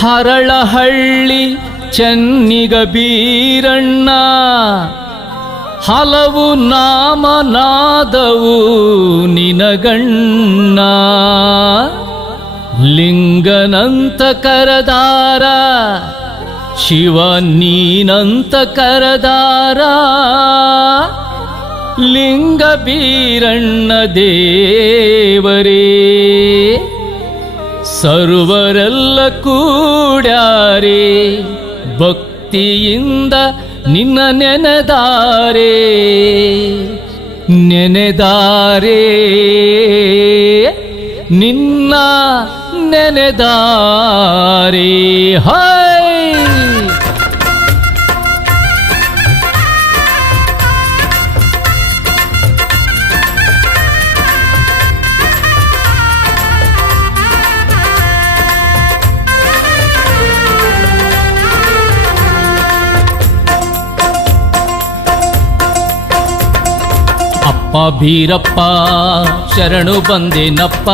ಹರಳಹಳ್ಳಿ ಚೆನ್ನಿಗ ಬೀರಣ್ಣ ಹಲವು ನಾಮನಾದವು ನಿನಗಣ್ಣ. ಲಿಂಗನಂತ ಕರದಾರ ಶಿವ ನೀನಂತ ಕರದಾರ. ಲಿಂಗ ಬೀರಣ್ಣ ದೇವರೇ ಸರ್ವರೆಲ್ಲ ಕೂಡ್ಯಾರೆ ಭಕ್ತಿಯಿಂದ ನಿನ್ನ ನೆನೆದಾರೆ ನೆನೆದಾರೆ ನಿನ್ನ ನೆನೆದಾರೆ. ಹೈ ಅಪ್ಪ ಬೀರಪ್ಪ ಶರಣು ಬಂದೇನಪ್ಪ,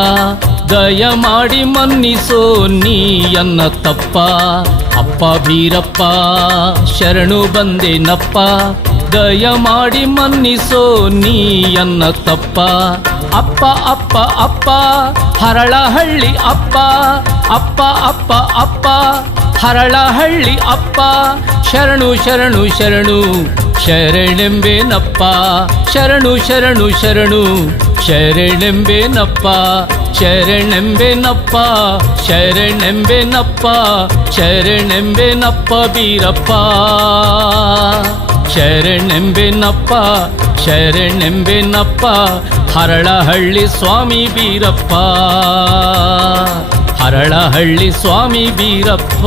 ದಯ ಮಾಡಿ ಮನ್ನಿಸೋ ನೀಯನ್ನ ತಪ್ಪ. ಅಪ್ಪ ಬೀರಪ್ಪ ಶರಣು ಬಂದೇನಪ್ಪ, ದಯ ಮಾಡಿ ಮನ್ನಿಸೋ ನೀಯನ್ನ ತಪ್ಪ. ಅಪ್ಪ ಅಪ್ಪ ಅಪ್ಪ ಹರಳಹಳ್ಳಿ ಅಪ್ಪ, ಅಪ್ಪ ಅಪ್ಪ ಅಪ್ಪ ಹರಳಹಳ್ಳಿ ಅಪ್ಪ. ಶರಣು ಶರಣು ಶರಣು ಶರಣೆಂಬೇನಪ್ಪ, ಶರಣು ಶರಣು ಶರಣು ಶರಣೆಂಬೇನಪ್ಪ, ಶರಣೆಂಬೇನಪ್ಪ ಶರಣೆಂಬೇನಪ್ಪ ಶರಣೆಂಬೇನಪ್ಪ ಬೀರಪ್ಪ. ಶರಣೆಂಬೇನಪ್ಪ ಶರಣೆಂಬೇನಪ್ಪ ಹರಳಹಳ್ಳಿ ಸ್ವಾಮಿ ಬೀರಪ್ಪ, ಹರಳಹಳ್ಳಿ ಸ್ವಾಮಿ ಬೀರಪ್ಪ.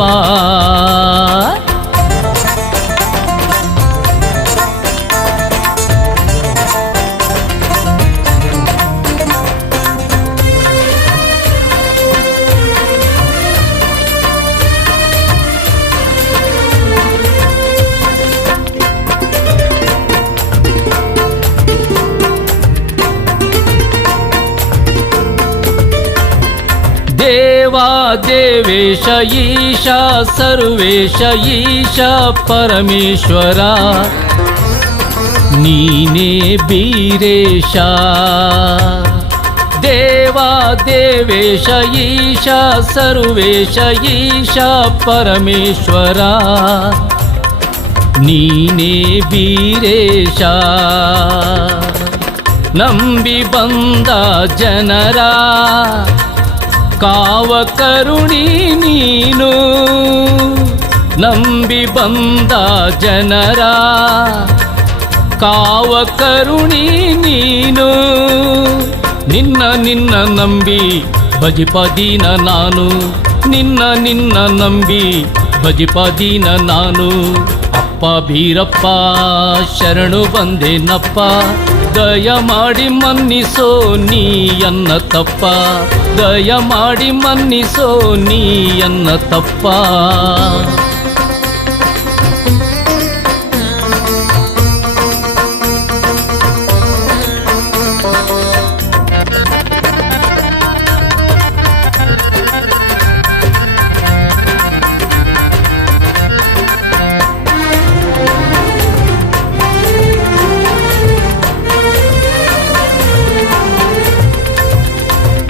ದೇವಾ ದೇವೇಶ ಈಶ ಸರ್ವೇಶ ಈಶ ಪರಮೇಶ್ವರ ನೀನೇ ಬೀರೇಶ. ದೇವಾ ದೇವೇಶ ಈಶ ಸರ್ವೇಶ ಈಶ ಪರಮೇಶ್ವರ ನೀನೇ ಬೀರೇಶ. ನಂಬಿ ಬಂದ ಜನರ ಕಾವ ಕರುಣಿ ನೀನು, ನಂಬಿ ಬಂದ ಜನರ ಕಾವ ಕರುಣಿ ನೀನು. ನಿನ್ನ ನಿನ್ನ ನಂಬಿ ಭಜಿಪದೀನ ನಾನು, ನಿನ್ನ ನಿನ್ನ ನಂಬಿ ಭಜಿಪದೀನ ನಾನು. ಅಪ್ಪ ಬೀರಪ್ಪ ಶರಣು ಬಂದೇನಪ್ಪ, ದಯ ಮಾಡಿ ಮನ್ನಿಸೋ ನೀಯನ್ನ ತಪ್ಪ, ದಯ ಮಾಡಿ ಮನ್ನಿಸೋ ನೀಯನ್ನ ತಪ್ಪ.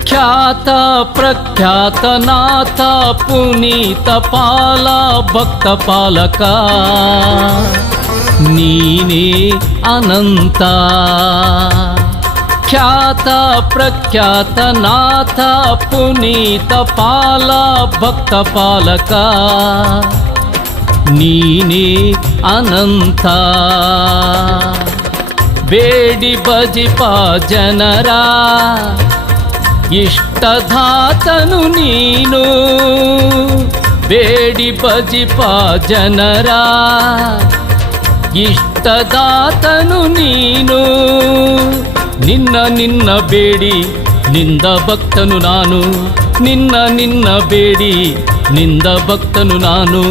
ಖ್ಯಾತ ಪ್ರಖ್ಯಾತ ನಾಥ ಪುನೀತ ಪಾಲ ಭಕ್ತ ಪಾಲಕ ನೀನೇ ಅನಂತ. ಖ್ಯಾತ ಪ್ರಖ್ಯಾತ ನಾಥ ಪುನೀತ ಪಾಲ ಭಕ್ತ ಪಾಲಕ ನೀನೇ ಅನಂತ. ಬೇಡಿ ಭಜಿಪ ಜನರ ಇಷ್ಟದಾತನು ನೀನು, ಬೇಡಿ ಭಜಿಪ ಜನರ ಇಷ್ಟದಾತನು ನೀನು. ನಿನ್ನ ನಿನ್ನ ಬೇಡಿ ನಿಂದ ಭಕ್ತನು ನಾನು, ನಿನ್ನ ಬೇಡಿ ನಿಂದ ಭಕ್ತನು ನಾನು.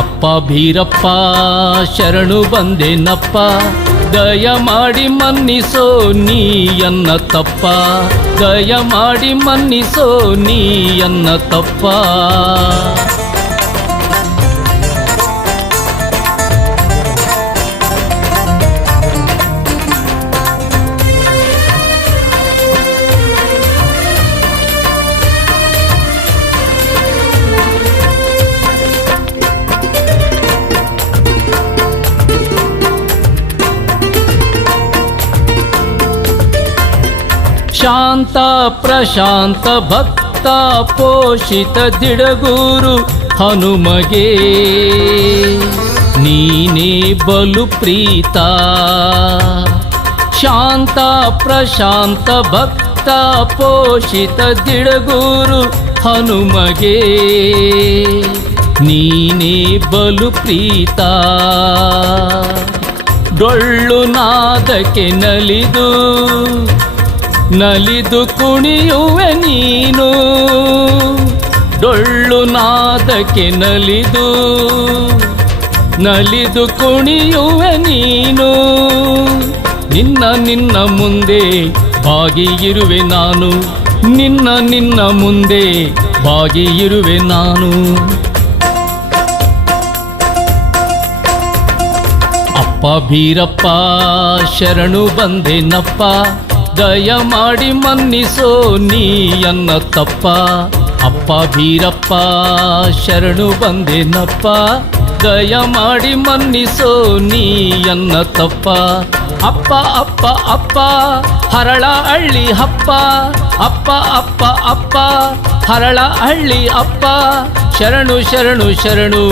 ಅಪ್ಪ ಭೀರಪ್ಪ ಶರಣು ಬಂದೇನಪ್ಪ, ದಯ ಮಾಡಿ ಮನ್ನಿಸೋ ನೀಯನ್ನ ತಪ್ಪ, ದಯ ಮಾಡಿ ಮನ್ನಿಸೋ ನೀಯನ್ನ ತಪ್ಪ. ಶಾಂತ ಪ್ರಶಾಂತ ಭಕ್ತ ಪೋಷಿತ ದಿಡಗೂರು ಹನುಮಗೆ ನೀನೇ ಬಲು ಪ್ರೀತ. ಶಾಂತ ಪ್ರಶಾಂತ ಭಕ್ತ ಪೋಷಿತ ದಿಡಗೂರು ಹನುಮಗೆ ನೀನೇ ಬಲು ಪ್ರೀತ. ಡೊಳ್ಳು ನಾದಕ್ಕೆ ನಲಿದು ಕುಣಿಯುವೆ ನೀನು, ಡೊಳ್ಳು ನಾದಕ್ಕೆ ನಲಿದು ಕುಣಿಯುವೆ ನೀನು. ನಿನ್ನ ಮುಂದೆ ಬಾಗಿಯಿರುವೆ ನಾನು, ನಿನ್ನ ಮುಂದೆ ಬಾಗಿಯಿರುವೆ ನಾನು. ಅಪ್ಪ ಭೀರಪ್ಪ ಶರಣು ಬಂದೇನಪ್ಪ, ದಯ ಮಾಡಿ ಮನ್ನಿಸೋ ನೀಯನ್ನ ತಪ್ಪ. ಅಪ್ಪ ಭೀರಪ್ಪ ಶರಣು ಬಂದೇನಪ್ಪ, ದಯ ಮಾಡಿ ಮನ್ನಿಸೋ ನೀಯನ್ನ ತಪ್ಪ. ಅಪ್ಪ ಅಪ್ಪ ಅಪ್ಪ ಹರಳ ಹಳ್ಳಿ ಹಪ್ಪ, ಅಪ್ಪ ಅಪ್ಪ ಅಪ್ಪ ಹರಳ ಹಳ್ಳಿ ಅಪ್ಪ. ಶರಣು ಶರಣು ಶರಣು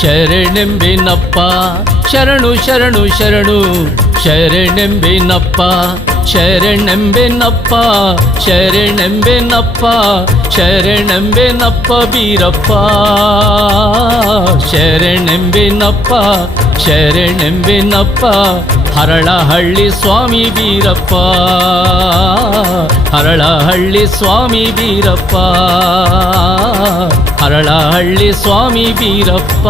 ಶರಣೆಂಬೆನಪ್ಪ, ಶರಣು ಶರಣು ಶರಣು ಶರಣೆಂಬೆನಪ್ಪ, ಶರಣೆಂಬೆನಪ್ಪ ಶರಣೆಂಬೆನಪ್ಪ ಶರಣೆಂಬೆನಪ್ಪ ಬೀರಪ್ಪ. ಶರಣೆಂಬೆನಪ್ಪ ಶರಣೆಂಬೆನಪ್ಪ ಹರಳಹಳ್ಳಿ ಸ್ವಾಮಿ ಬೀರಪ್ಪ, ಹರಳಹಳ್ಳಿ ಸ್ವಾಮಿ ಬೀರಪ್ಪ, ಹರಳಹಳ್ಳಿ ಸ್ವಾಮಿ ಬೀರಪ್ಪ.